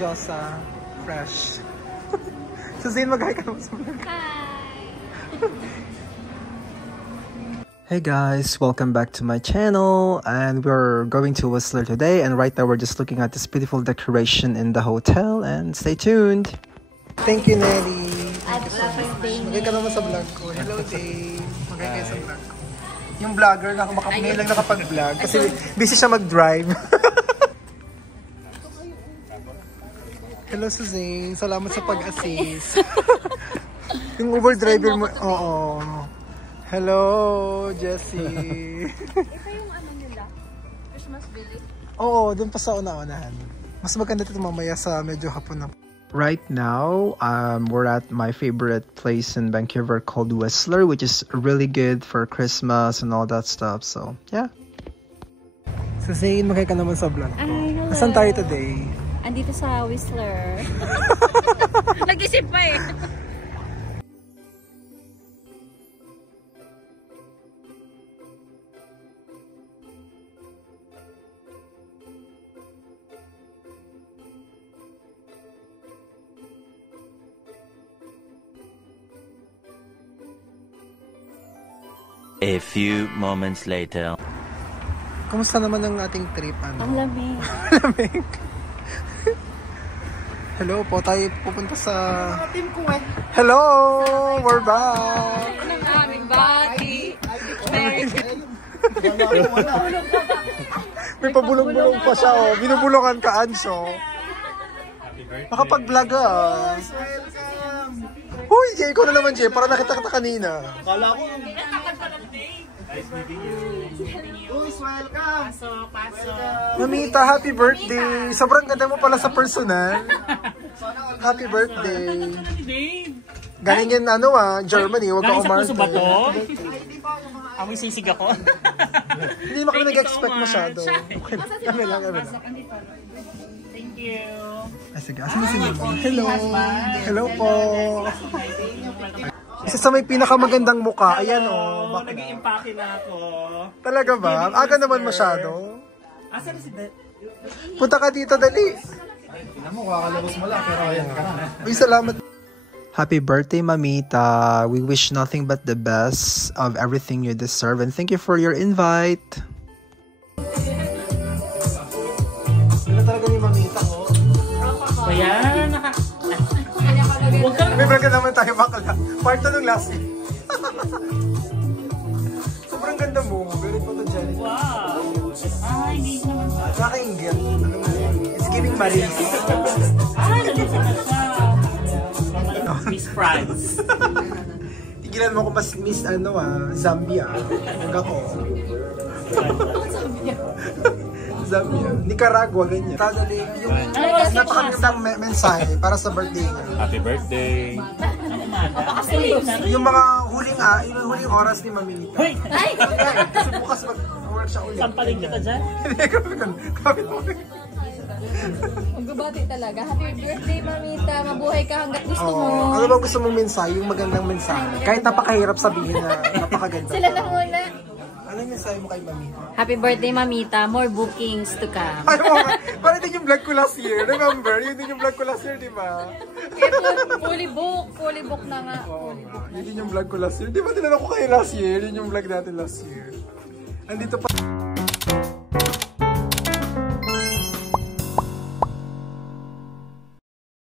Josa. Fresh. So Zane, mag-hi ka naman sa vlog. Hi! Hey guys, welcome back to my channel, and we're going to Whistler today, and right now we're just looking at this beautiful decoration in the hotel, and stay tuned. Thank you, Nelly. Magay ka naman sa vlog ko. Hello, Dave. Magay kayo sa vlog ko. Yung vlogger na ngayon lang nakapag-vlog kasi busy siya mag-drive. Hello, Suzanne. Salamat sa pag-assist. Yung Uber driver mo, oo. Hello, Jessie. Ito yung ano nila? Christmas village? Oo, dun pa sa una-unahan. Mas maganda dito mamaya sa medyo hapon na. Right now, we're at my favorite place in Vancouver called Whistler, which is really good for Christmas and all that stuff. So, yeah. So, Zane, magkaya ka naman sa vlog ko. Ay, hello. Nasaan tayo today? Andito sa Whistler. Nag-isip pa eh. A few moments later. Kumusta naman ang ating trip? Ang lamig. Lamig. Hello po, tayo pupunta sa... Hello! We're back! Ang aming body. May pabulong-bulong pa siya, oh. Binubulungan ka, Anso. Nakapag-vlog, ah. Uy, Jay, ikaw na naman, Jay. Para nakita kita kanina. Kala ko. Nice meeting you. Welcome. Pasok. Mamita, happy birthday. Sobrang ganda mo pala sa personal. Happy birthday. Galing yan, Germany. Huwag ka umarte. Galing sa puso ba to? Amoy sisig ako. Hindi mo kami nag-expect masyado. Okay, kami lang. Thank you. Ay, sige. Asan si Mimi? Hello. Hello po. Isa sa may pinakamagandang mukha. Ayan, oh. Nag-i-impake na ako. Talaga ba? Aga naman masyado. Asan na si Dad? Punta ka dito, dali. Tingnan mo, kakalabos mo lang. Pero ayan ka na. Uy, salamat. Happy birthday, Mamita. We wish nothing but the best of everything you deserve. And thank you for your invite. Ano talaga ni Mamita, oh? Ayan, Huwag ka. May vlog naman tayo bakala. Part 2 nung last year. Sobrang ganda mo. Very photogenic. Wow. Ay, hindi naman. Nakainggit. It's giving Maris. Ay, nalisa na siya. Miss France. Tigilan mo ko mas Miss Zambia. Huwag ako. Zambia. Nicaragua, ganyan. Tadali, yung napakagandang mensahe para sa birthday niya. Happy birthday. Yung mga huling oras ni Mamita. Hoy! Kasi bukas mag-work siya ulit. Sampaling kita dyan? Hindi, kapit mo. Magbabati talaga. Happy birthday, Mamita. Mabuhay ka hanggat gusto mo. Ano ba gusto mong mensahe? Yung magandang mensahe. Kahit napakahirap sabihin na napakaganda. Sila na muna. Ano yung mensahe mo kay Mamita? Happy birthday, Mamita. More bookings to come. Ay, parang din yung vlog ko last year. Remember? Yun din yung vlog ko last year, di ba? Fully book. Fully book na nga. Yun din yung vlog ko last year. Di ba tinanong ko kayo last year? Yun yung vlog natin last year. Andito pa.